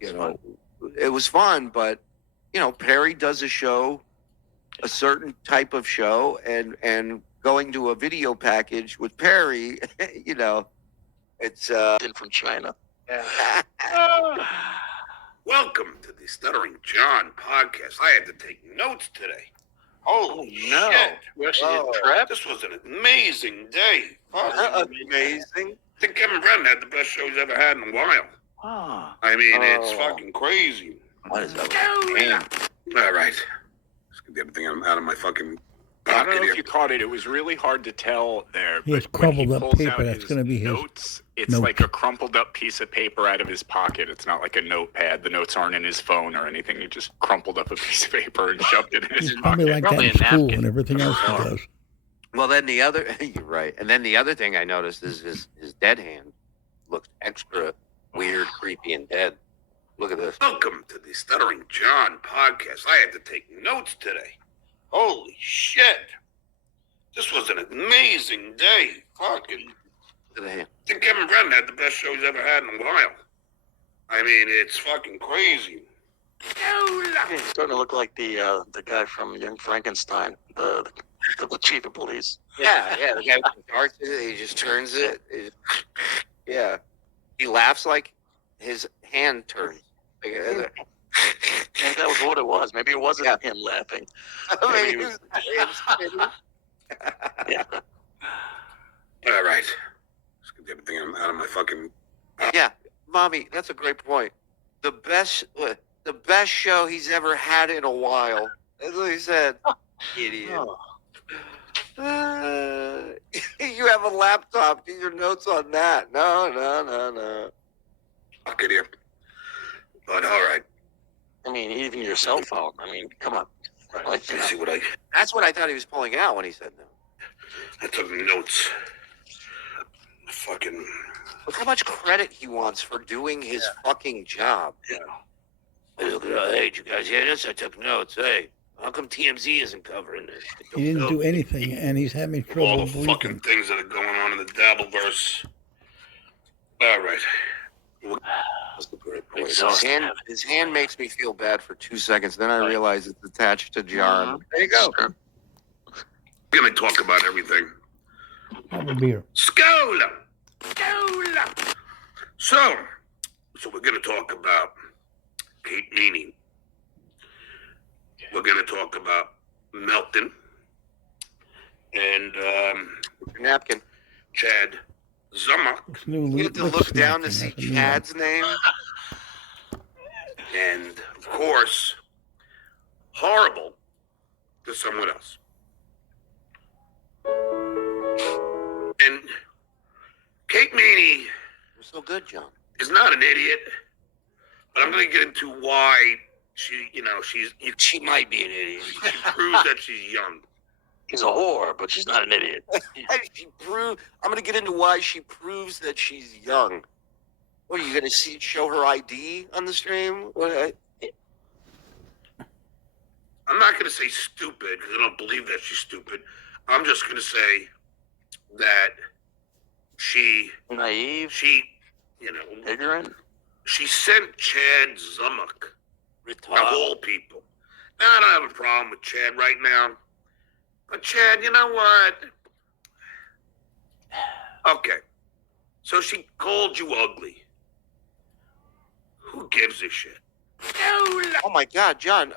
You know, it was fun, but Perry does a show, a certain type of show, and going to a video package with Perry, it's in from China. Yeah. Welcome to the Stuttering John podcast. I had to take notes today. Holy shit. We actually did prep. This was an amazing day. amazing. I think Kevin Brennan had the best show he's ever had in a while. I mean, it's fucking crazy. What is that? All right. Let's get everything out of my fucking I don't pocket know here. if you caught it. It was really hard to tell there. He has but when crumpled up pulls paper. out That's his going to be his notes. It's note. like a crumpled up piece of paper out of his pocket. It's not like a notepad. The notes aren't in his phone or anything. He just crumpled up a piece of paper and shoved it in his He's probably pocket. like that in Probably a school napkin. and everything else he does. Well, then the other, you're right. And then the other thing I noticed is his dead hand looks extra weird, creepy, and dead. Look at this. Welcome to the Stuttering John podcast. I had to take notes today. Holy shit. This was an amazing day. Fucking. Look at the hand. I think Kevin Brennan had the best show he's ever had in a while. I mean, it's fucking crazy. It's starting to look like the guy from Young Frankenstein, the chief of police. Yeah, the guy with the darts, he just turns it. Yeah. He laughs like his hand turns. Like, Maybe that was what it was. Maybe it wasn't him laughing. Maybe he was... yeah. All right. Let's get everything out of my fucking... Yeah, Mommy, that's a great point. The best show he's ever had in a while. That's what he said. Idiot. You have a laptop. Do your notes on that. No. Fuck it here. But all right. I mean, even your cell phone. I mean, come on. Right. Let's see what I... That's what I thought he was pulling out when he said no. I took notes. Fucking... Look how much credit he wants for doing his fucking job. Yeah. Hey, look at that. Hey, did you guys hear this? I took notes. Hey, how come TMZ isn't covering this? He didn't do anything, and he's having All trouble the fucking breathing. things that are going on in the Dabbleverse. All right. That's a great point. His hand makes me feel bad for 2 seconds. Then I realize it's attached to John. There you go. We're going to talk about everything. Have a beer. Skola! So we're going to talk about Kate Meany. We're going to talk about Melton. And Napkin. Chad Zumma. You have to look down to see Chad's name. And, of course, horrible to someone else. And Kate Meany You're so good, John. is not an idiot, but I'm going to get into why She might be an idiot. she proves that she's young. She's a whore, but she's not an idiot. I'm going to get into why she proves that she's young. What are you going to show her ID on the stream? I'm not going to say stupid because I don't believe that she's stupid. I'm just going to say that Naive, ignorant. she sent Chad Zummock, of all people. Now, I don't have a problem with Chad right now. But Chad, you know what? Okay. So she called you ugly. Who gives a shit? Oh my God, John!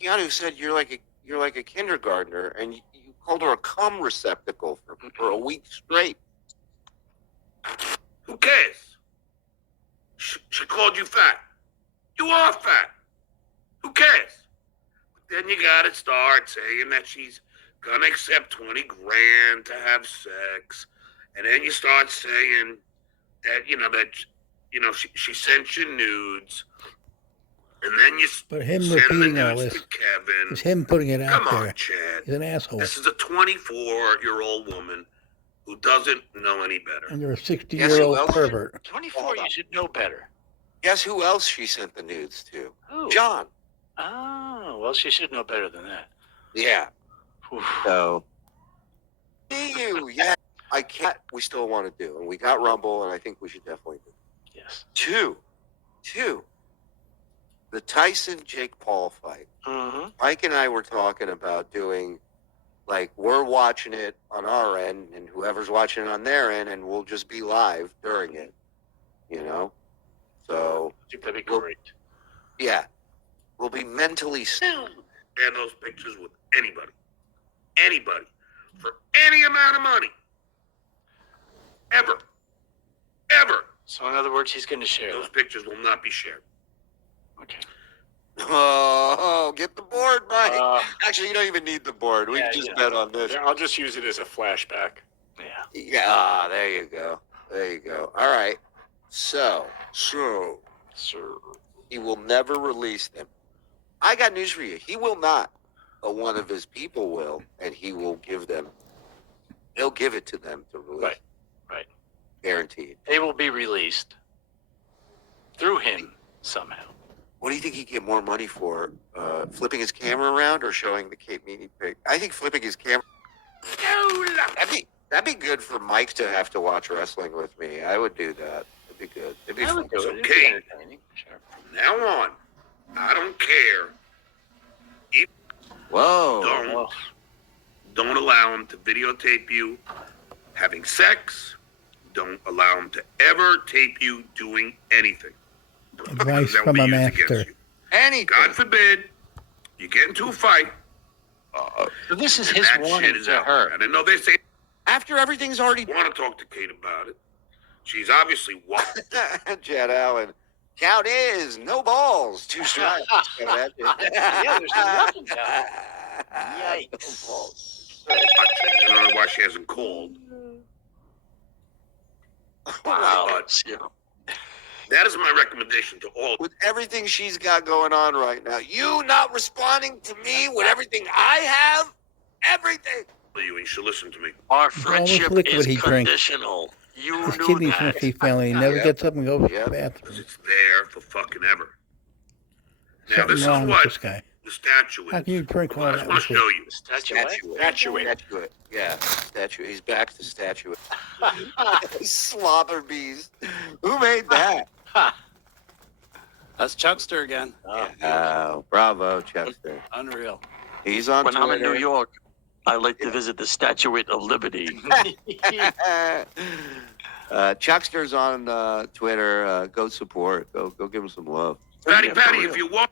Keanu said you're like a kindergartner, and you called her a cum receptacle for a week straight. Who cares? She called you fat. You are fat. Who cares? But then you gotta start saying that she's gonna accept 20 grand to have sex, and then you start saying that she sent you nudes. And then you But him send the repeating all nudes this, to Kevin. it's him putting it out Come on, there. Chad. He's an asshole. This is a 24-year-old woman who doesn't know any better. And you're a Yes, who 60-year-old else? pervert. 24, you should know better. Guess who else she sent the nudes to? Who? John. Oh, well, she should know better than that. Yeah. Oof. So. Yeah. I can't. We still want to do, and we got Rumble, and I think we should definitely do. Yes. Two. the Tyson Jake Paul fight. Mm-hmm. Mike and I were talking about doing, like, we're watching it on our end, and whoever's watching it on their end, and we'll just be live during it. You know, so I think that'd be Well- great. yeah, we'll be mentally sound. Share those pictures with anybody, for any amount of money, ever. So in other words, he's going to share Those them. pictures will not be shared. Okay. Oh, get the board, Mike. Uh, Actually, you don't even need the board. We yeah, can just yeah. bet on this. Yeah, I'll just use it as a flashback. yeah. Yeah, there you go. There you go. All right. So Sir. he will never release them. I got news for you. He will not. But one of his people will, and he will give them. He'll give it to them to release. Right. Guaranteed. They will be released through him somehow. What do you think he'd get more money for? Flipping his camera around or showing the Kate Meany pic? I think flipping his camera. That'd be good for Mike to have to watch wrestling with me. I would do that. It'd be good. It'd be I fun. would do it. It'd be Okay. entertaining. Sure. From now on, I don't care. Whoa. Don't allow him to videotape you having sex. Don't allow him to ever tape you doing anything. Advice That will from be a used against master. you. Anything. God forbid you get into a fight. So this is and his that warning shit is to out her. there. And I know they say After everything's already I want to talk to Kate about it. She's obviously wild. Chad Allen. Count is no balls, 2 strikes. Yeah, there's nothing down. No balls. I don't know why she hasn't called. Wow. But that is my recommendation to all. With everything she's got going on right now, you not responding to me with everything I have, everything. You should listen to me. Our It's almost friendship liquid is he drinks. conditional. You His knew kidneys that. must be failing. He never Yep. gets up and goes to Yep. the Because bathroom. it's there for fucking ever. Now, Something this is wrong with what this guy. the statue How is. can you drink all I just that want to liquid? show you. Statuette. Yeah, statue. He's back to statue. Slobber bees. Who made that? That's Chuckster again. Oh, bravo, Chester. Unreal. He's on When I'm in Twitter. New York, I like to visit the Statue of Liberty. Chuckster's on Twitter. Go support. Go give him some love. Patty, Yeah, for Patty, real. if you're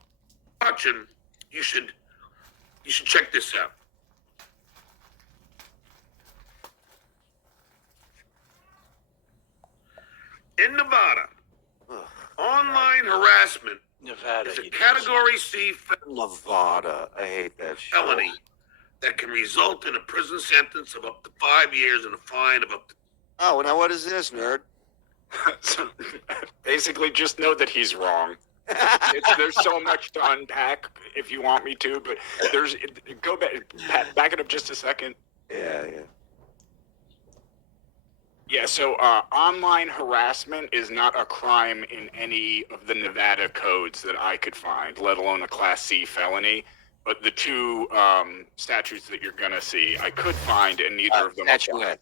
watching, you should check this out. In Nevada, online harassment Nevada. is a you category C Nevada. I hate that shit. felony that can result in a prison sentence of up to 5 years and a fine of up to. Oh, now what is this, nerd? So, basically, just know that he's wrong. There's so much to unpack if you want me to, but go back it up just a second. Yeah. Yeah, so online harassment is not a crime in any of the Nevada codes that I could find, let alone a Class C felony. But the two statutes that you're going to see, I could find, and neither of them apply.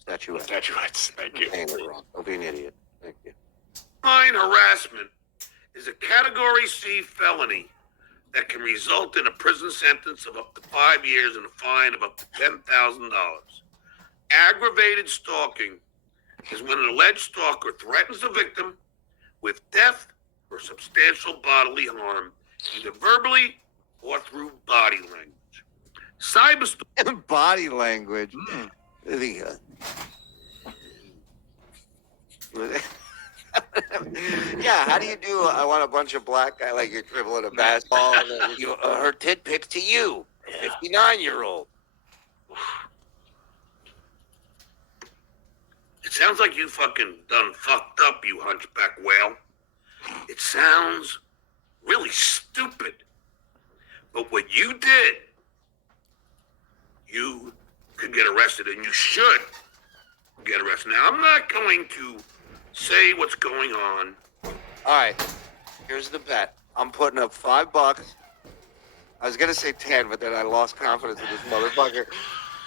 Statuette. Statuettes, thank you. Saying it wrong. Don't be an idiot. Thank you. Online harassment is a category C felony that can result in a prison sentence of up to 5 years and a fine of up to $10,000. Aggravated stalking is when an alleged stalker threatens the victim with death or substantial bodily harm, either verbally or through body language. Cyberstalking. Body language. Yeah, how do you do? I want a bunch of black guy like you're dribbling a basketball, and then her tit pics to you, 59-year-old. It sounds like you fucking done fucked up, you hunchback whale. It sounds really stupid. But what you did, you could get arrested, and you should get arrested. Now, I'm not going to say what's going on. All right, here's the bet. I'm putting up $5. I was gonna say 10, but then I lost confidence in this motherfucker.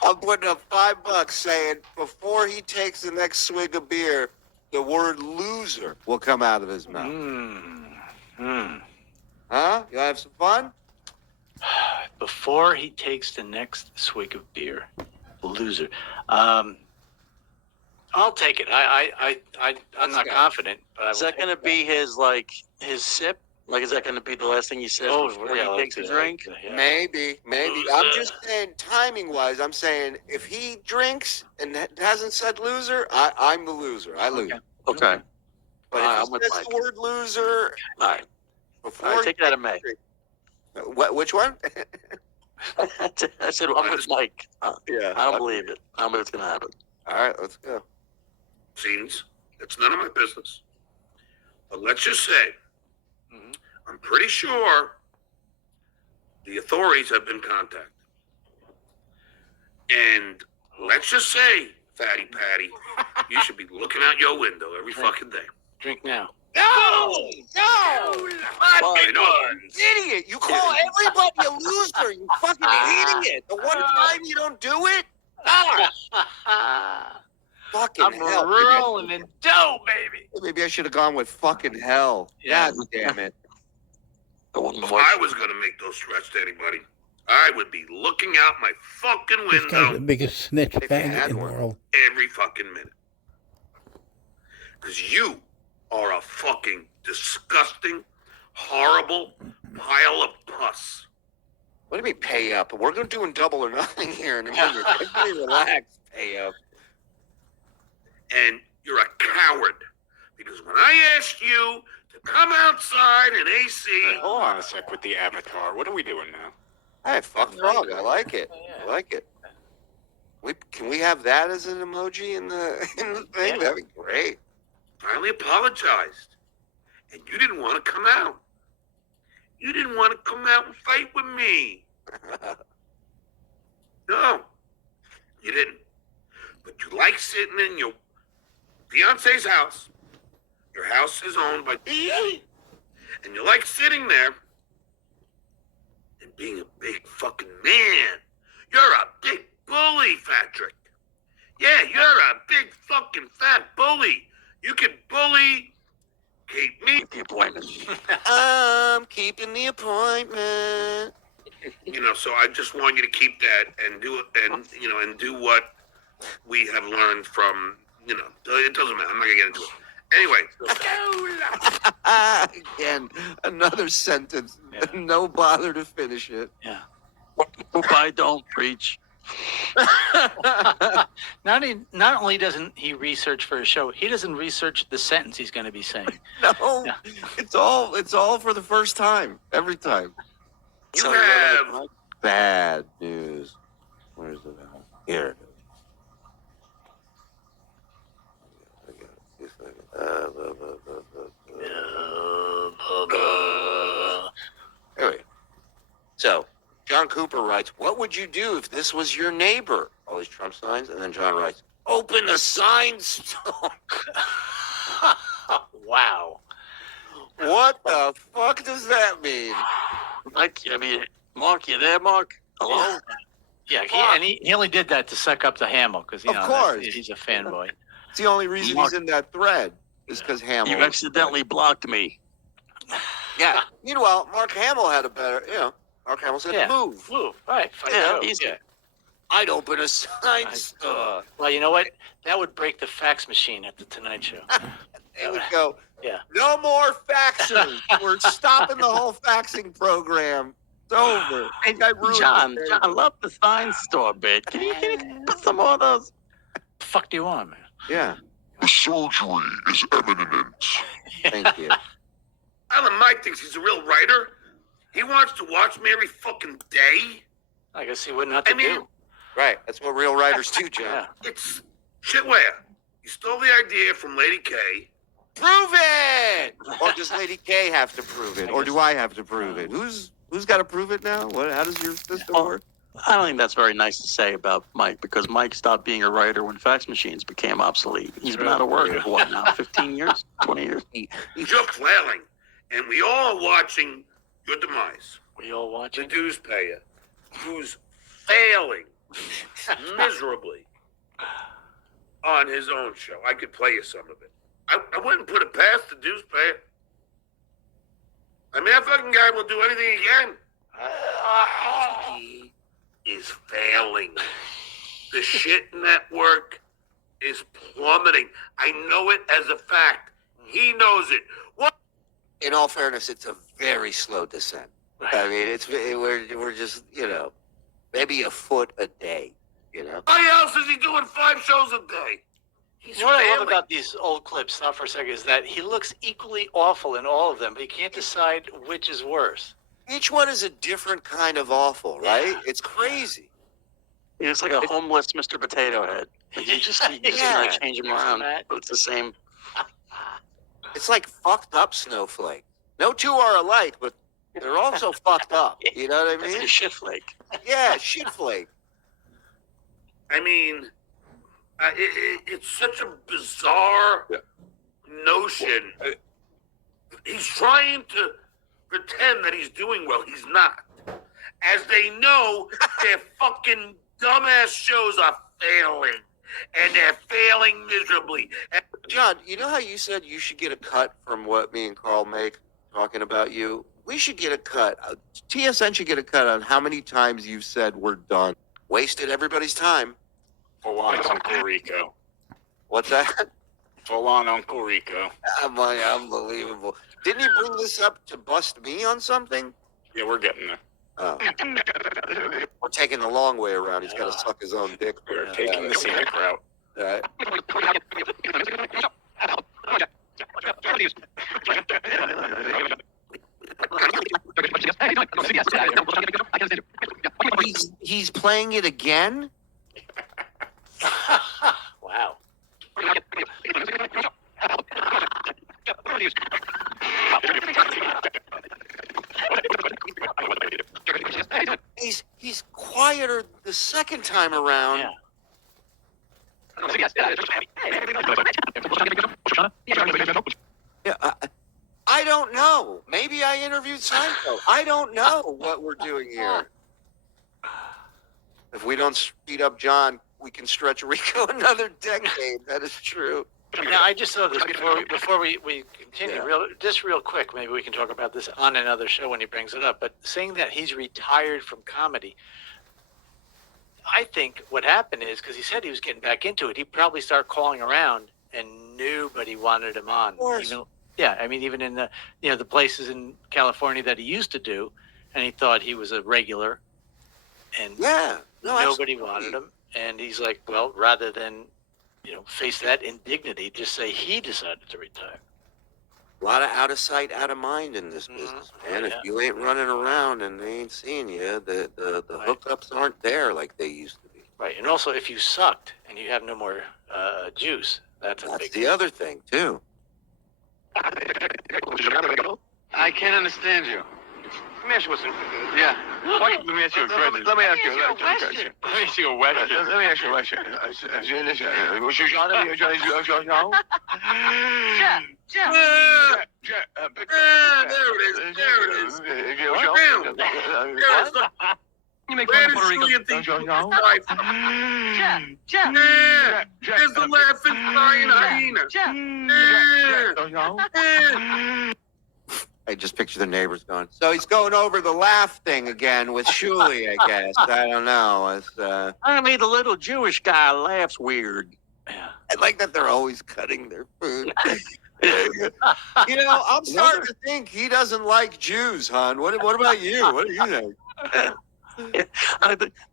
I'm putting up $5 saying before he takes the next swig of beer, the word loser will come out of his mouth. Huh? You have some fun? Before he takes the next swig of beer, loser. I'll take it. I'm not confident, but I Is will that take going to be his sip? Like, is that going to be the last thing he says before he takes a drink? Yeah. Maybe. I'm just saying, timing-wise, I'm saying if he drinks and hasn't said loser, I'm the loser. I lose. Okay. But I'm if he with says Mike. the word loser All right. before All right, he take it out of May. Which one? I said, I'm with Mike. Yeah. I don't believe it. I don't believe it's going to happen. All right, let's go. Scenes. It's none of my business. But let's just say, I'm pretty sure the authorities have been contacted. And let's just say, Fatty Patty, you should be looking out your window every fucking day. Drink now. No! Well, You know, Idiot! You call everybody a loser, you fucking idiot! The one time you don't do it? Ah, fucking I'm hell. rolling in dough, baby. Maybe I should have gone with fucking hell. Yeah. God damn it. if I was going to make those threats to anybody, I would be looking out my fucking This guy's the window biggest snitch If you faggot had in the one. world. every fucking minute. Because you are a fucking disgusting, horrible pile of pus. What do you mean pay up? We're going to doing double or nothing here in a minute. Everybody relax. Pay up. And you're a coward. Because when I asked you to come outside in AC, Hold on a sec with the avatar. What are we doing now? Hey, fuck frog. I like it. I like it. Can we have that as an emoji in the thing? Yeah. That'd be great. finally apologized. And you didn't want to come out. You didn't want to come out and fight with me. No, you didn't. But you like sitting in your fiance's house. Your house is owned by and you like sitting there and being a big fucking man. You're a big bully, Patrick. Yeah, you're a big fucking fat bully. You can bully, keep me. The appointment. I'm keeping the appointment. You know, so I just want you to keep that and do it, and you know, and do what we have learned from. You know, it doesn't matter. I'm not gonna get into it. Anyway, Again, another sentence. Yeah. No bother to finish it. Yeah. Hope I don't preach. Not only doesn't he research for a show, he doesn't research the sentence he's going to be saying. No, Yeah. it's all for the first time. Every time. you So, have Bad news. Where's the here? It is. Anyway, so John Cooper writes, "What would you do if this was your neighbor?" All these Trump signs, and then John writes, "Open a sign store." Wow. What the fuck does that mean? I mean, Mark, you there, Mark? Hello? Yeah, he only did that to suck up to Hamill because Of course. he's a fanboy. It's the only reason he's in that thread is because Hamill. You accidentally blocked me. Yeah. Meanwhile, Mark Hamill had a better. Mark Hamill said, Yeah. "Move. Woo, right. Yeah, Joe. easy. Yeah. I'd open a sign store." Well, you know what? That would break the fax machine at the Tonight Show. They would go, Yeah. "No more faxing. We're stopping the whole faxing program. It's over." Hey, John, love the sign store bit. Can you put some more of those? The fuck do you want, man? Yeah. The surgery is imminent. Thank you. Alan Mike thinks he's a real writer. He wants to watch me every fucking day. I guess he wouldn't have to I mean, do. Right. That's what real writers do, John. Yeah. It's shitware. You stole the idea from Lady K. Prove it. Or does Lady K have to prove it, or do I have to prove it? Who's got to prove it now? What? How does your system work? I don't think that's very nice to say about Mike because Mike stopped being a writer when fax machines became obsolete. He's been out of work for what now? 15 years? 20 years? You're flailing, and we all are watching your demise. We all watch The it. dues payer, who's failing miserably on his own show. I could play you some of it. I wouldn't put it past the dues payer. I mean, I fucking fucking guy will do anything again. He is failing. The shit network is plummeting. I know it as a fact. He knows it. What? In all fairness, it's a very slow descent. I mean, we're just, maybe a foot a day, Why else is he doing 5 shows a day? He's You know what I love failing. about these old clips, stop for a second, is that he looks equally awful in all of them, but he can't decide which is worse. Each one is a different kind of awful, right? It's crazy. It's like a homeless Mr. Potato Head. You just Yeah. gotta change him around, but it's the same. It's like fucked up snowflake. No two are alike, but they're also fucked up. You know what I It's mean? a shit flake. Yeah, shit flake. I mean, it's such a bizarre notion. He's trying to pretend that he's doing well. He's not. As they know, their fucking dumbass shows are failing. And they're failing miserably. And John, you know how you said you should get a cut from what me and Carl make talking about you? We should get a cut. TSN should get a cut on how many times you've said we're done. Wasted everybody's time. Full on Uncle Rico. What's that? Full on Uncle Rico. Unbelievable. Didn't he bring this up to bust me on something? Yeah, we're getting there. Oh. We're taking the long way around. He's got to suck his own dick. We're taking the scenic route. All right. He's playing it again? Wow. He's quieter the second time around. Yeah. Yeah, I don't know. Maybe I interviewed Seinfeld. I don't know what we're doing here. If we don't speed up John, we can stretch Rico another decade. That is true. Now, I just saw this before we continue. Yeah. Real quick, maybe we can talk about this on another show when he brings it up. But saying that he's retired from comedy, I think what happened is because he said he was getting back into it, he probably started calling around and nobody wanted him on. Of course. Even in the the places in California that he used to do, and he thought he was a regular, and Yeah. No, nobody absolutely. wanted him. And he's like, well, rather than face that indignity, just say he decided to retire. A lot of out of sight, out of mind in this Mhm. business, man. Yeah. If you ain't running around and they ain't seeing you, the hookups aren't there like they used to be. Right, and also if you sucked and you have no more juice, that's a That's big the other thing too. I can't understand you. Let me ask you something. Yeah. Let me ask you a question. Let me ask you a question. Let me ask you a question. Let me ask you a question. You make fun of Puerto Rico. there's the laughing crying hyena. I just picture the neighbors going. So he's going over the laugh thing again with Shuli, I guess. I don't know. It's, I mean, the little Jewish guy laughs weird. I like that they're always cutting their food. I'm starting to think he doesn't like Jews, hon. What about you? What do you think?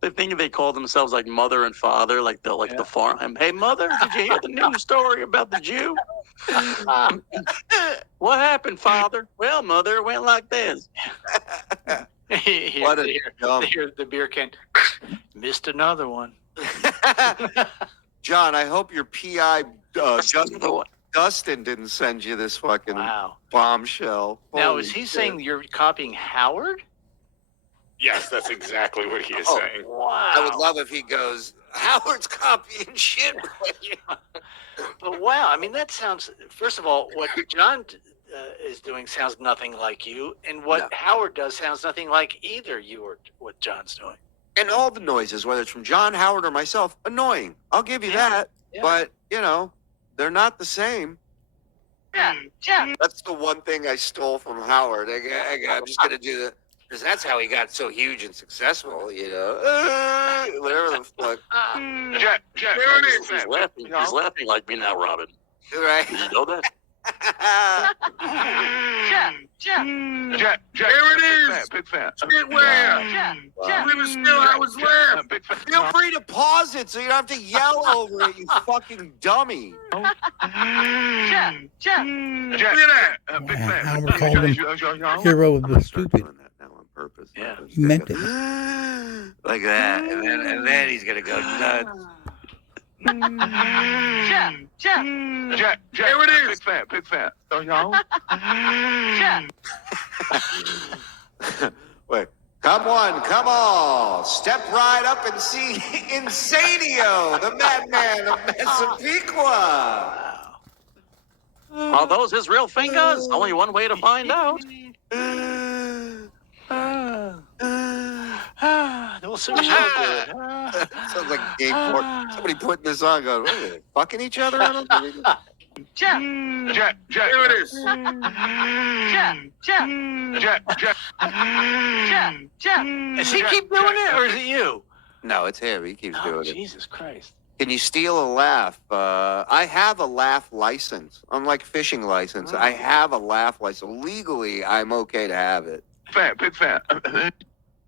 The thing they call themselves like mother and father, like the farm. Hey, mother, did you hear the news story about the Jew? What happened, father? Well, mother, it went like this. What a dumb- the beer can. Missed another one. John, I hope your PI The one. Dustin didn't send you this fucking Wow. bombshell. Now, Holy is he shit. saying you're copying Howard? Yes, that's exactly what he is Oh. saying. Wow. I would love if he goes, Howard's copying shit. But wow, I mean, that sounds. First of all, what John is doing sounds nothing like you, and what No. Howard does sounds nothing like either you or what John's doing. And all the noises, whether it's from John, Howard, or myself, annoying. I'll give you that. Yeah. But, they're not the same. That's the one thing I stole from Howard. I'm just gonna do that because that's how he got so huge and successful. You know, whatever the fuck. Jack, There it is. He's laughing like me now, Robin. Right. Did you know that? Jack, There it is. Big fan. Sit where? We were still, I was left. Big fan. Feel free to pause it so you don't have to yell over it, you fucking dummy. Jack, Look at that. big Wow, fan. Howard called him hero of the stupid. Doing that now on purpose. Yeah. He meant it. Like that, and then he's gonna go nuts. Jack, There it is. Big fan. So y'all? Wait, come one, come all, step right up and see Insanio, the madman of Massapequa. Are those his real fingers? Only one way to find out. We'll see what she'll do. Sounds like gay porn. Somebody putting this on, going, what are they, fucking each other? I don't believe it. Jack. There it is. Jack. Does he keep doing it, or is it you? No, it's him. He keeps Oh, doing it. Jesus Christ. Can you steal a laugh? I have a laugh license. Unlike fishing license, I have a laugh license. Legally, I'm okay to have it. Big fan.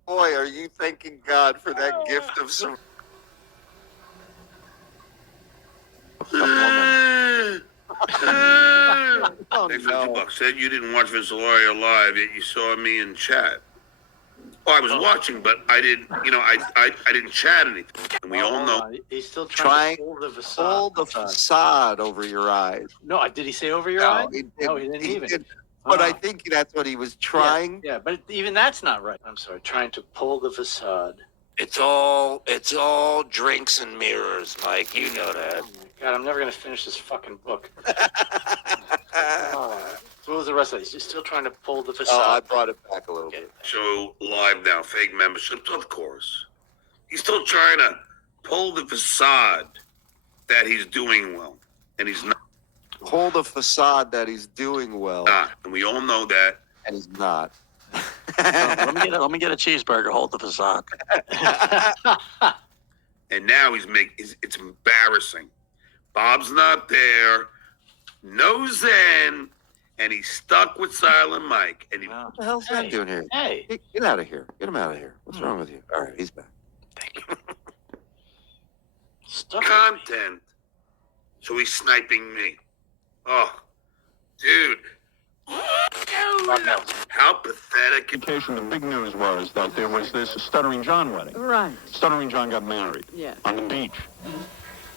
Boy, are you thanking God for that gift of some... Oh, Hey, no. $50 said you didn't watch Vince Ilaria live, yet you saw me in chat. Oh, I was watching, but I didn't, I didn't chat anything. And we all know. He's still Trying trying to pull the facade. Pull the facade over your eyes. No, did he say over your eyes? he No, he didn't even. did. But I Oh. think that's what he was trying. Yeah, but even that's not right. I'm sorry, trying to pull the facade. It's all drinks and mirrors, Mike. You know that. God, I'm never gonna finish this fucking book. So what was the rest of it? He's still trying to pull the I facade. brought it back a little Okay. bit. Show live now, fake memberships, of course. He's still trying to pull the facade that he's doing well, and he's not. Hold the facade that he's doing well, And we all know that. and he's not. Let me get a cheeseburger. Hold the facade. And now it's embarrassing. Bob's not there, no Zen, and he's stuck with Silent Mike. And he, What the hell's that doing here? Hey, Get out of here. Get him out of here. What's wrong with you? All right, he's back. stuck. content. So he's sniping me. Oh, dude. How pathetic. Indication, the big news was that there was this Stuttering John wedding. Right. Stuttering John got married Yeah. on the beach.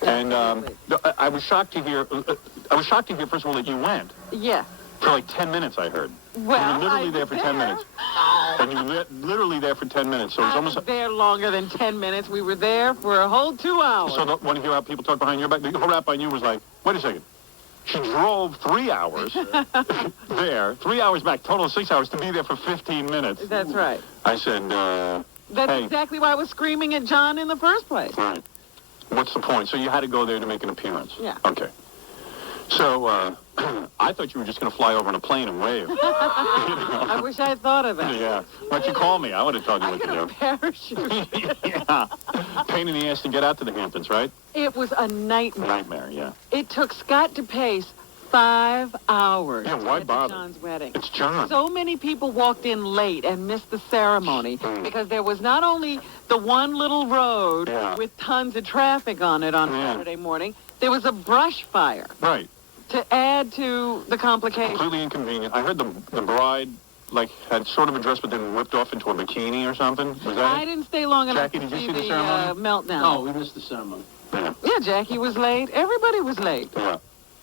And I was shocked to hear, first of all, that you went. Yeah. For like 10 minutes, I heard. Well, you were literally I there for was 10 there. minutes. And you were literally there for 10 minutes. So it was I almost... was there longer than 10 minutes. We were there for a whole 2 hours. So don't want to hear how people talk behind your back? The whole rap I knew was like, wait a second. She drove 3 hours there, 3 hours back, total of 6 hours to be there for 15 minutes. That's right. I said, That's hey. exactly why I was screaming at John in the first place. Right. What's the point? So you had to go there to make an appearance? Yeah. Okay. So I thought you were just going to fly over in a plane and wave. I wish I had thought of that. Yeah. Why'd you call me? I would have told you I what could to have do. parachuted. Yeah. Pain in the ass to get out to the Hamptons, right? It was a nightmare. Nightmare, yeah. It took Scott DePace 5 hours Yeah, to why get to bother? John's wedding. It's John. So many people walked in late and missed the ceremony because there was not only the one little road Yeah. with tons of traffic on it on Yeah. Saturday morning, there was a brush fire Right. to add to the complications. Completely inconvenient. I heard the bride, like, had sort of a dress but then whipped off into a bikini or something. Was that I it? didn't stay long enough Jackie, to did you see see the ceremony? meltdown. No, we missed the ceremony. Yeah. Yeah, Jackie was late. Everybody was late. Yeah.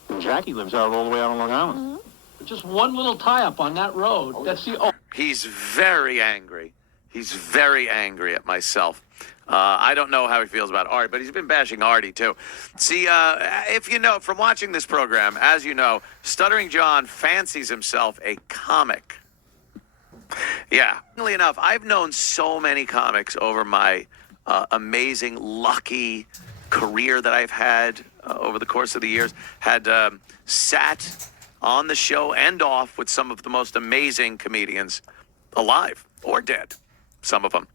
And Jackie lives out all the way out on Long Island. Just one little tie-up on that road. That's the He's very angry. He's very angry at myself. I don't know how he feels about Artie, but he's been bashing Artie, too. See, if you know, from watching this program, as you know, Stuttering John fancies himself a comic. Yeah. Funnily enough, I've known so many comics over my amazing, lucky career that I've had over the course of the years. Had sat on the show and off with some of the most amazing comedians alive or dead, some of them.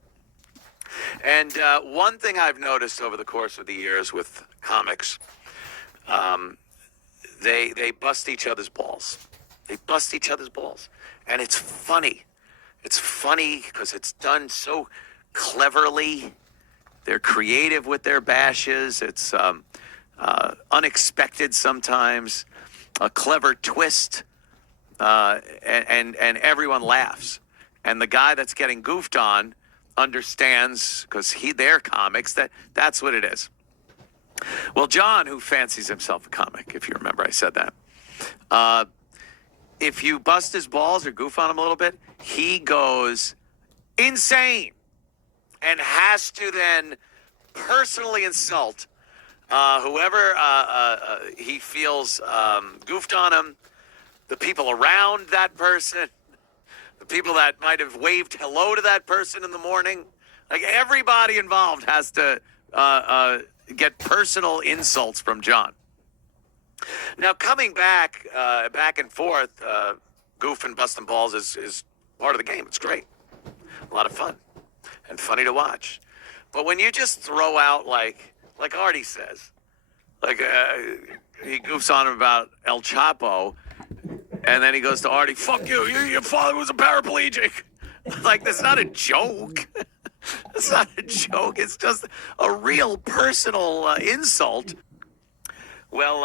And one thing I've noticed over the course of the years with comics, they bust each other's balls. They bust each other's balls. And it's funny. It's funny because it's done so cleverly. They're creative with their bashes. It's unexpected sometimes, a clever twist, and everyone laughs. And the guy that's getting goofed on understands, because they're comics, that's what it is. Well, John, who fancies himself a comic, if you remember I said that, if you bust his balls or goof on him a little bit, he goes insane and has to then personally insult whoever he feels goofed on him, the people around that person, the people that might have waved hello to that person in the morning. Like, everybody involved has to get personal insults from John. Now, coming back and forth, goofing, busting balls is part of the game. It's great. A lot of fun and funny to watch. But when you just throw out, like Artie says, like he goofs on him about El Chapo, and then he goes to Artie, fuck you, your father was a paraplegic. Like, that's not a joke. It's not a joke. It's just a real personal insult. Well,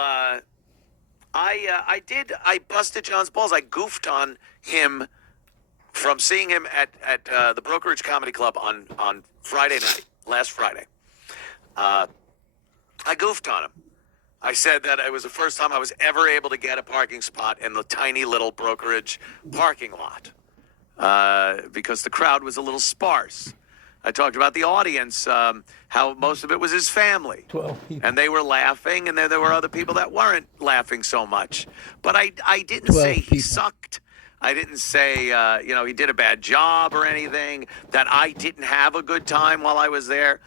I busted John's balls. I goofed on him from seeing him at the Brokerage Comedy Club on Friday night, last Friday. I goofed on him. I said that it was the first time I was ever able to get a parking spot in the tiny little Brokerage parking lot because the crowd was a little sparse. I talked about the audience, how most of it was his family. 12 people. And they were laughing, and there were other people that weren't laughing so much. But I didn't say he sucked. I didn't say, he did a bad job or anything, that I didn't have a good time while I was there.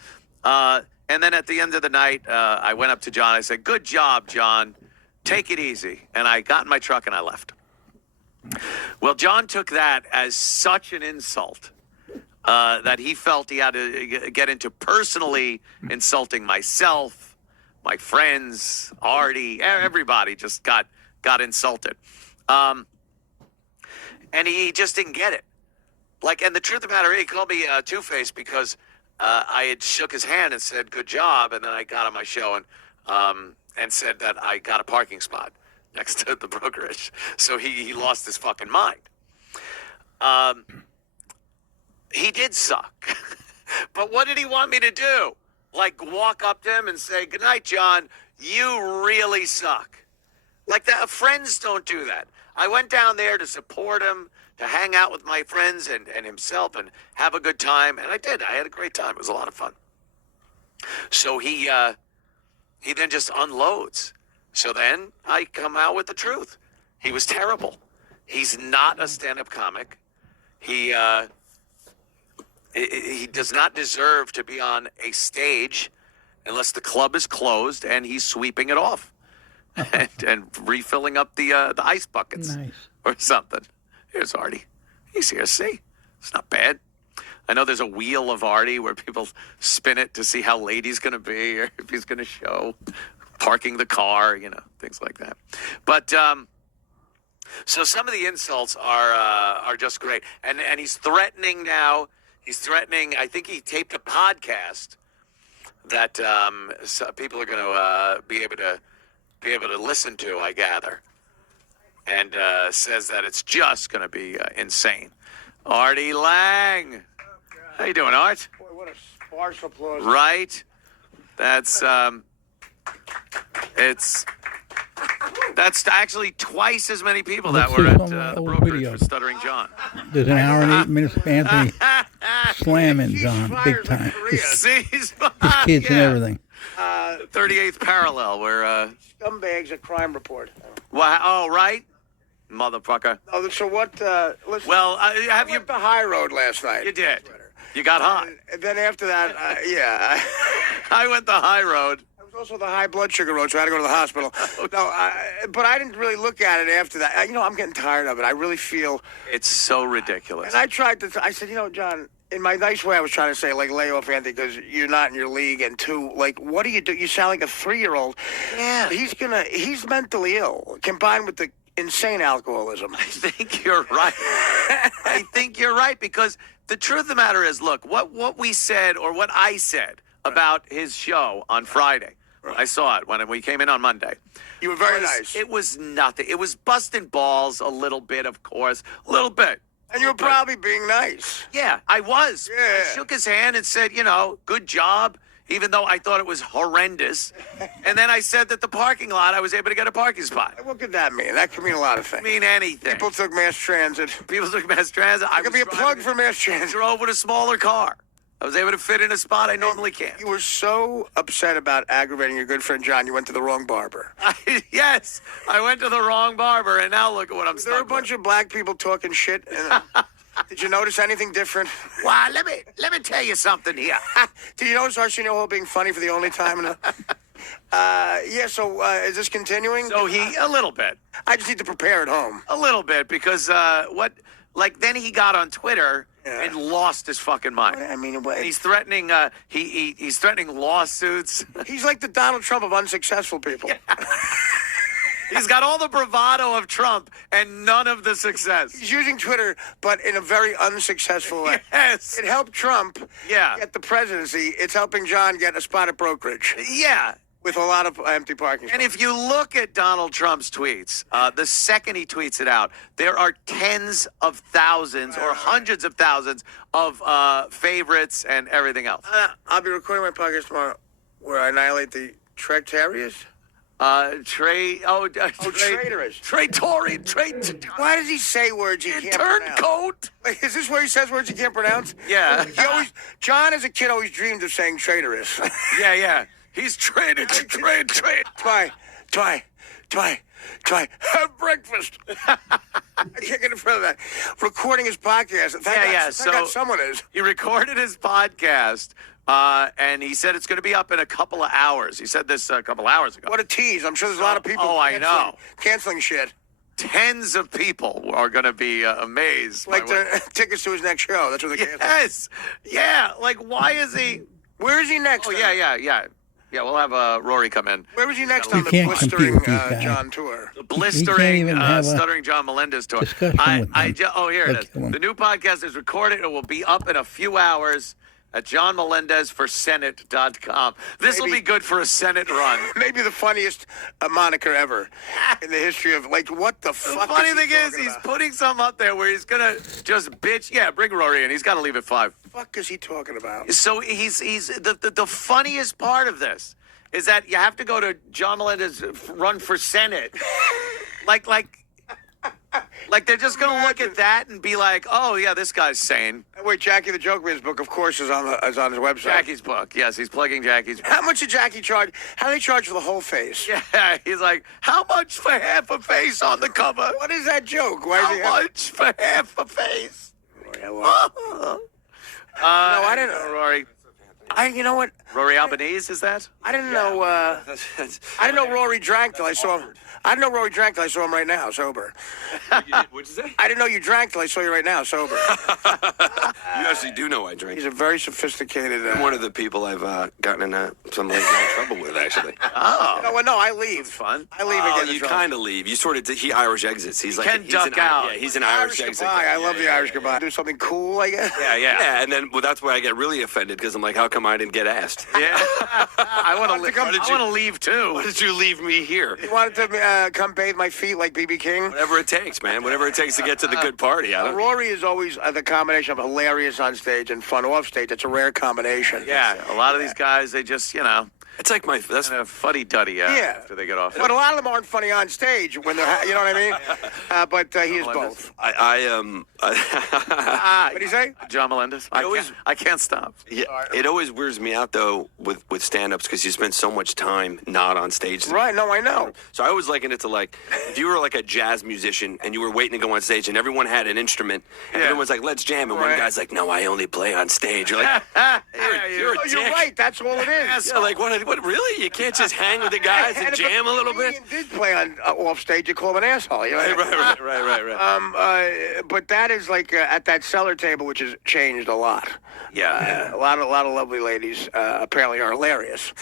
And then at the end of the night, I went up to John. I said, good job, John. Take it easy. And I got in my truck and I left. Well, John took that as such an insult that he felt he had to get into personally insulting myself, my friends, Artie, everybody just got insulted. And he just didn't get it. And the truth of the matter is, he called me two-faced because I had shook his hand and said, good job. And then I got on my show and said that I got a parking spot next to the Brokerage. So he lost his fucking mind. He did suck. But what did he want me to do? Walk up to him and say, good night, John. You really suck. Friends don't do that. I went down there to support him, to hang out with my friends and himself and have a good time. And I did. I had a great time. It was a lot of fun. So he then just unloads. So then I come out with the truth. He was terrible. He's not a stand-up comic. He does not deserve to be on a stage unless the club is closed and he's sweeping it off and refilling up the ice buckets or something. Here's Artie. He's here. See? It's not bad. I know there's a wheel of Artie where people spin it to see how late he's going to be or if he's going to show, parking the car, things like that. But so some of the insults are just great. And he's threatening now. He's threatening. I think he taped a podcast that people are going to be able to listen to, I gather. And says that it's just going to be insane. Artie Lang. How you doing, Art? Boy, what a sparse applause. Right? That's that's actually twice as many people that were at the Brokerage for Stuttering John. There's an hour and 8 minutes of Anthony slamming John big time. His kids and everything. 38th parallel where Scumbags at Crime Report. Wow, oh, right? Motherfucker. Oh, so what? Listen, well, have you went the high road last night? You did. You got hot. And then after that, yeah. I went the high road. I was Also, the high blood sugar road, so I had to go to the hospital. But I didn't really look at it after that. I'm getting tired of it. I really feel It's so ridiculous. And I tried to. I said, John, in my nice way, I was trying to say, like, lay off Anthony because you're not in your league, and two, like, what do? You sound like a 3-year-old. Yeah. He's mentally ill, combined with the insane alcoholism. I think you're right. I think you're right because the truth of the matter is, look, what we said or what I said about his show on Friday. Right. I saw it when we came in on Monday. You were very nice. It was nothing. It was busting balls a little bit, of course, a little bit. And you were probably being nice. Yeah, I was. Yeah. I shook his hand and said, good job, even though I thought it was horrendous. And then I said that the parking lot, I was able to get a parking spot. What could that mean? That could mean a lot of things. Mean anything. People took mass transit. I could be a plug for mass transit. I drove with a smaller car. I was able to fit in a spot I normally can't. You were so upset about aggravating your good friend John, you went to the wrong barber. Yes, I went to the wrong barber, and now look at what I'm stuck There were a bunch of black people talking shit. Did you notice anything different? Well, let me tell you something here. Did you notice Arsenio Hall being funny for the only time? So is this continuing? So a little bit. I just need to prepare at home. A little bit, because then he got on Twitter and lost his fucking mind. I mean, he's threatening. He's threatening lawsuits. He's like the Donald Trump of unsuccessful people. He's got all the bravado of Trump and none of the success. He's using Twitter, but in a very unsuccessful way. Yes. It helped Trump get the presidency. It's helping John get a spot at brokerage. Yeah. With a lot of empty parking spots. And if you look at Donald Trump's tweets, the second he tweets it out, there are tens of thousands or hundreds of thousands of favorites and everything else. I'll be recording my podcast tomorrow where I annihilate the Tractarius. Traitorous. Why does he say words he can't pronounce? Turncoat. Like, is this where he says words he can't pronounce? Yeah. John as a kid always dreamed of saying traitorous. Yeah. He's trade. Try. Have breakfast. I can't get in front of that. Recording his podcast. Thank God someone is. He recorded his podcast, and he said it's going to be up in a couple of hours. He said this a couple hours ago. What a tease. I'm sure there's a lot of people canceling shit. Tens of people are going to be amazed. Like the tickets to his next show. That's what they're canceling. Yes. Yeah. Like, why is he? Where is he next? Oh, yeah. Yeah, we'll have Rory come in. Where was he next on the blistering John tour? The blistering Stuttering John Melendez tour. Here it is. The new podcast is recorded. It will be up in a few hours at johnmelendezforsenate.com. This will be good for a Senate run. Maybe the funniest moniker ever in the history of, like, what the fuck. The funny thing is, he's putting some up there where he's going to just bitch. Yeah, bring Rory in. He's got to leave at 5. What the fuck is he talking about? So he's the funniest part of this is that you have to go to John Melendez run for Senate. Like they're just going to look at that and be like, oh, yeah, this guy's sane. Wait, Jackie the Joke Man's book, of course, is on his website. Jackie's book. Yes, he's plugging Jackie's book. How much did Jackie charge? How do they charge for the whole face? Yeah, he's like, how much for half a face on the cover? What is that joke? How much for half a face? No, I didn't know. Rory. You know what? Rory Albanese, is that? I didn't know. I didn't know Rory drank till I saw him. I didn't know Rory drank till I saw him right now, sober. What'd you say? I didn't know you drank till I saw you right now, sober. You actually do know I drink. He's a very sophisticated. I'm one of the people I've gotten in some late night trouble with, actually. Oh. No, I leave. It's fun. I leave and get in you trouble. kind of leave. You sort of he Irish exits. He's like Can duck out. Yeah, he's an Irish exit. Goodbye. I love the Irish goodbye. Do something cool, I guess. Yeah, and then that's where I get really offended because I'm like, how come I didn't get asked? Yeah. I want to leave too. Why did you leave me here? You wanted to come bathe my feet like B.B. King? Whatever it takes, man. Whatever it takes to get to the good party. Rory is always the combination of hilarious on stage and fun off stage. It's a rare combination. Yeah, a lot of these guys, they just, it's like that's kind of fuddy-duddy after they get off. But a lot of them aren't funny on stage when they're, you know what I mean? But he is both. What do you say? John Melendez. I can't stop. Yeah, it always weirds me out though with stand-ups because you spend so much time not on stage. Right? No, I know. So I always liken it to like if you were like a jazz musician and you were waiting to go on stage and everyone had an instrument and everyone's like, let's jam, and one guy's like, no, I only play on stage. You're like, you're a dick. You're right. That's all it is. Yeah, like what What? Really? You can't just hang with the guys and jam a little bit? Did play on off stage, you call him an asshole. You know? Right. But that is like at that cellar table, which has changed a lot. Yeah. A lot of lovely ladies apparently are hilarious.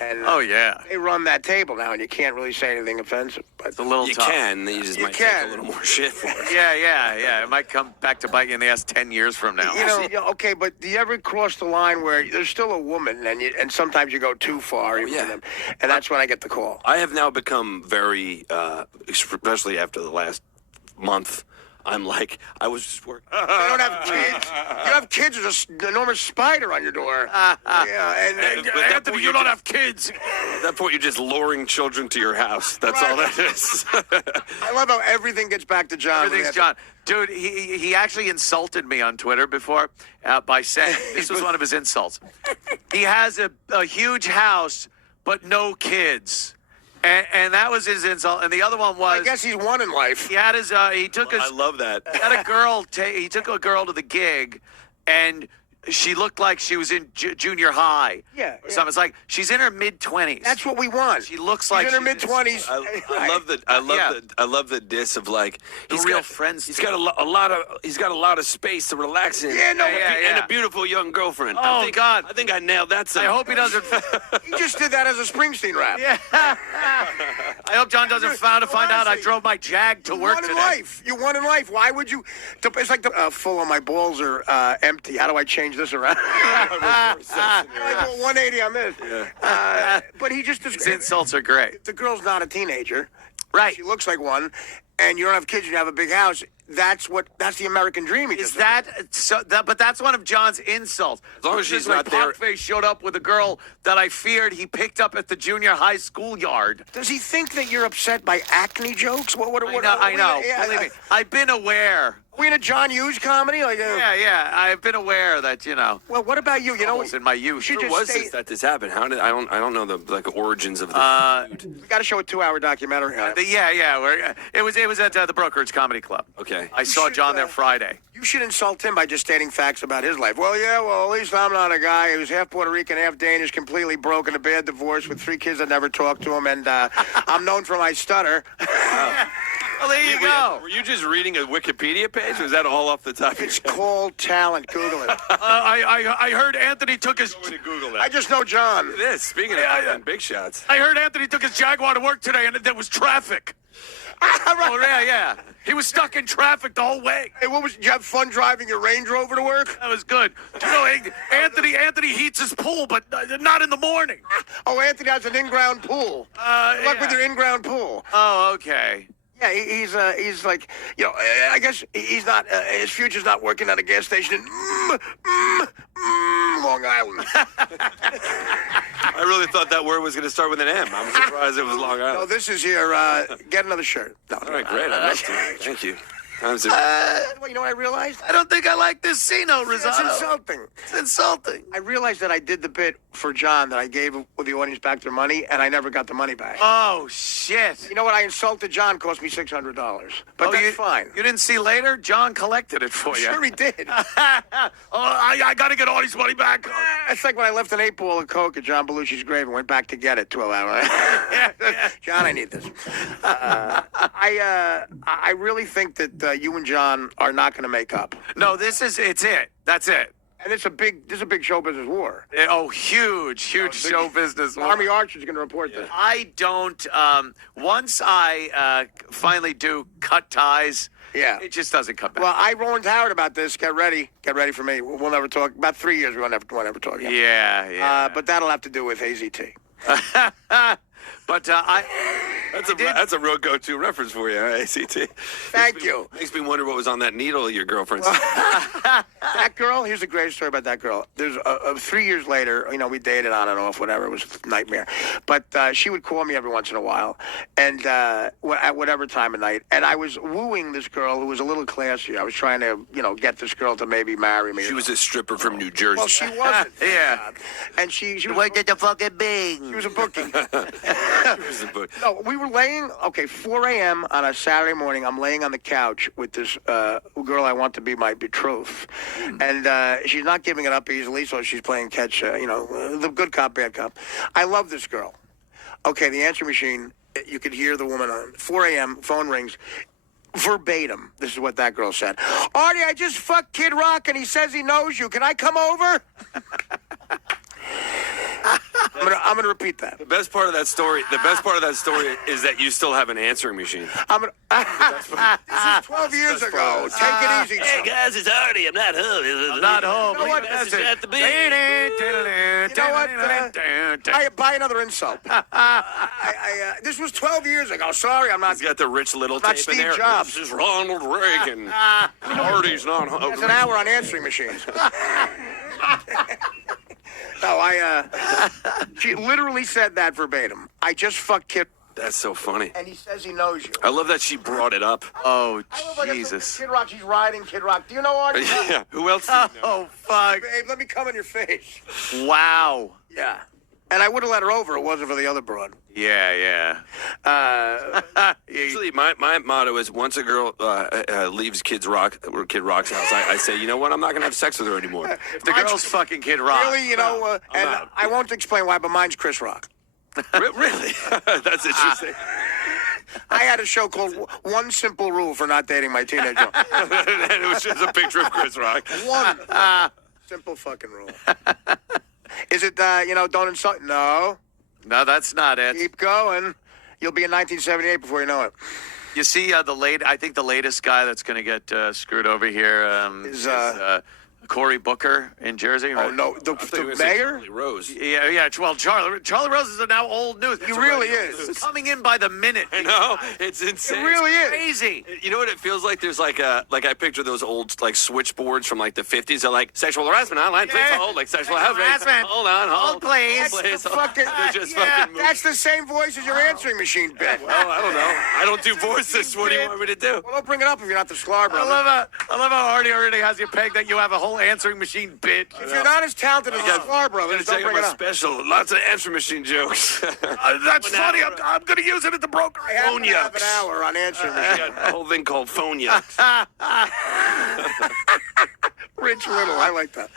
And Oh, yeah. they run that table now, and you can't really say anything offensive. But It's a little You tough. can. You just might take a little more shit for it. Yeah. It might come back to bite you in the ass 10 years from now. You know, okay, but do you ever cross the line where there's still a woman, and sometimes you go too far, even with them, and that's when I get the call. I have now become very, especially after the last month, I'm like, I was just working. You don't have kids. You have kids. There's an enormous spider on your door. And Anthony, you don't have kids. At that point, you're just luring children to your house. That's all that is. I love how everything gets back to John. Everything's John. Dude, he actually insulted me on Twitter before by saying, this was one of his insults. He has a huge house, but no kids. And that was his insult. And the other one was, I guess he's won in life. He had his, he took his. I love that. He had a girl, he took a girl to the gig, and she looked like she was in junior high. Yeah. Or something. It's like, she's in her mid-20s. That's what we want. She looks She's like in her mid-20s. I love the diss of like he's real friends. He's got a lot of space to relax in. And a beautiful young girlfriend. Oh God! I think I nailed that. I hope he doesn't. He just did that as a Springsteen rap. Yeah. I hope John doesn't find out I drove my Jag to work today. You won in life. Why would you? It's like full on my balls are empty. How do I change this around? I go 180 on this. But he just his insults are great. The girl's not a teenager, right? She looks like one, and you don't have kids. You have a big house. That's the American dream. But that's one of John's insults. As long as she's like not there. Fuckface showed up with a girl that I feared he picked up at the junior high schoolyard. Does he think that you're upset by acne jokes? I know. Believe me, I've been aware. We in a John Hughes comedy? Yeah. I've been aware that, Well, what about you? You know, in my youth. Who was this that this happened? How did I don't know the origins of this. We got to show a 2-hour documentary. It was at the Brokerage Comedy Club. Okay. I saw John there Friday. You should insult him by just stating facts about his life. Well, at least I'm not a guy who's half Puerto Rican, half Danish, completely broken, a bad divorce with 3 kids that never talked to him, and I'm known for my stutter. Well, there you go. Were you just reading a Wikipedia page? Or was that all off the top? It's called talent. Google it. I heard Anthony took his. Google that. I just know John. Look at this. Speaking of big shots. I heard Anthony took his Jaguar to work today, and there was traffic. Oh, yeah. He was stuck in traffic the whole way. Hey, did you have fun driving your Range Rover to work? That was good. You know, Anthony heats his pool, but not in the morning. Oh, Anthony has an in-ground pool. Good luck with your in-ground pool. Oh, okay. Yeah, he's like, I guess he's not, his future's not working at a gas station in Long Island. I really thought that word was going to start with an M. I'm surprised it was Long Island. No, this is here. Get another shirt. No, all right, great. I'd love to. Thank you. Well, you know what I realized? I don't think I like this Cino risotto. It's insulting. It's insulting. I realized that I did the bit for John that I gave the audience back their money, and I never got the money back. Oh, shit. You know what? I insulted John. Cost me $600. But that's fine. You didn't see later? John collected it for you. Sure he did. I got to get Artie's money back. It's like when I left an 8-ball of Coke at John Belushi's grave and went back to get it 12 hours. John, I need this. I really think that you and John are not going to make up. No, it's it. That's it. And this is a big show business war. Huge show business war. Army Archer's going to report this. I don't. Once I finally do cut ties, it just doesn't come back. Well, I warned Howard about this. Get ready for me. We'll never talk. About 3 years, we won't ever talk again. Yeah. But that'll have to do with AZT. But that's a real go-to reference for you, ACT. Thank you. Makes me wonder what was on that needle your girlfriend said. That girl, here's a great story about that girl. There's 3 years later, we dated on and off, whatever. It was a nightmare. But she would call me every once in a while, and at whatever time of night. And I was wooing this girl who was a little classy. I was trying to, get this girl to maybe marry me. She was a stripper from New Jersey. Well, she wasn't. Yeah. And she was... Where did the fucking bing? She was a bookie. No, we were laying, 4 a.m. on a Saturday morning. I'm laying on the couch with this girl I want to be my betrothed. And she's not giving it up easily, so she's playing catch, the good cop, bad cop. I love this girl. Okay, the answer machine, you could hear the woman on 4 a.m., phone rings. Verbatim, this is what that girl said. Artie, I just fucked Kid Rock and he says he knows you. Can I come over? I'm gonna repeat that. The best part of that story is that you still have an answering machine. This is 12 years ago. Take it easy. Hey guys, it's Artie. I'm not home. I'm not home. You know what? That's at the beach. You know what? I buy another insult. This was 12 years ago. Sorry, I'm not. He's got the Rich Little not tape Steve in there. Jobs. This is Ronald Reagan. Artie's not home. That's an hour on answering machines. No, she literally said that verbatim. I just fucked Kid. That's so funny. And he says he knows you. I love that she brought it up. Oh, I look like Jesus. Kid Rock, she's riding Kid Rock. Do you know Artie? Yeah. Who else? Do you know? Oh, fuck. Babe, let me come in your face. Wow. Yeah. And I would have let her over if it wasn't for the other broad. Yeah. Usually, my motto is once a girl leaves Kid Rock's house, I say, you know what? I'm not going to have sex with her anymore. If the girl's fucking Kid Rock. Really, and out. I won't explain why, but mine's Chris Rock. Really? That's interesting. I had a show called One Simple Rule for Not Dating My Teenager. And it was just a picture of Chris Rock. One simple fucking rule. Is it, don't insult? No. No, that's not it. Keep going. You'll be in 1978 before you know it. You see, I think the latest guy that's going to get screwed over here is Cory Booker in Jersey. Right? Oh, no. The mayor? Charlie Rose. Yeah. Well, Charlie Rose is now old news. He really is. It's coming in by the minute. I know. It's insane. It really is. Crazy. You know what it feels like? There's like I picture those old switchboards from the 50s. They're like sexual harassment hotline, please hold. Like sexual harassment. Hold on, hold please. That's the fucking. That's the same voice as your answering machine bit. Well, I don't know. I don't do voices. What do you want me to do? Well, don't bring it up if you're not the Sklar brother. I love how Artie already has you pegged that you have a whole answering machine bit. If you're not as talented as the Sklar brothers, don't bring it up. Special. Lots of answer machine jokes. That's funny. I'm going to use it at the broker. I happen to have an hour on answering machine. A whole thing called phone yucks. Rich Little, I like that.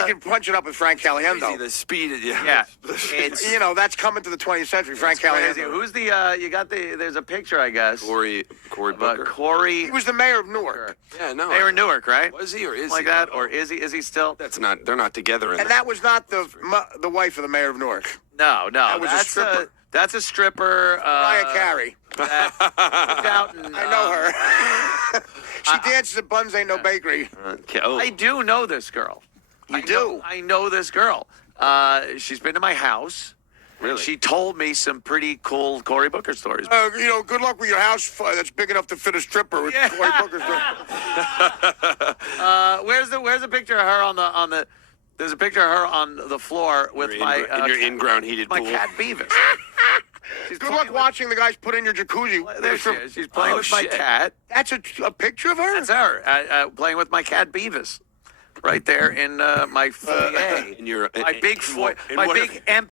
You can punch it up with Frank Caliendo. The speed, Yeah. It's, that's coming to the 20th century. Frank crazy. Caliendo. Who's there's a picture, I guess. Cory Booker. Corey. He was the mayor of Newark. Yeah, no. They were in Newark, right? Was he or is like he? that, or is he? Is he still? They're not together. And that was not the wife of the mayor of Newark. No. That was a stripper. That's a stripper. Mariah Carey. Out in, I know her. She dances at Buns Ain't No Bakery. I do know this girl. I know this girl. She's been to my house. Really? She told me some pretty cool Cory Booker stories. Good luck with your house that's big enough to fit a stripper with Cory Booker's. Where's the picture of her on the? There's a picture of her on the floor with in your in-ground heated my pool. cat Beavis. Good luck watching the guys put in your jacuzzi. There she is. She's playing with my cat. That's a picture of her? That's her playing with my cat Beavis. Right there in my foyer. In your my big empty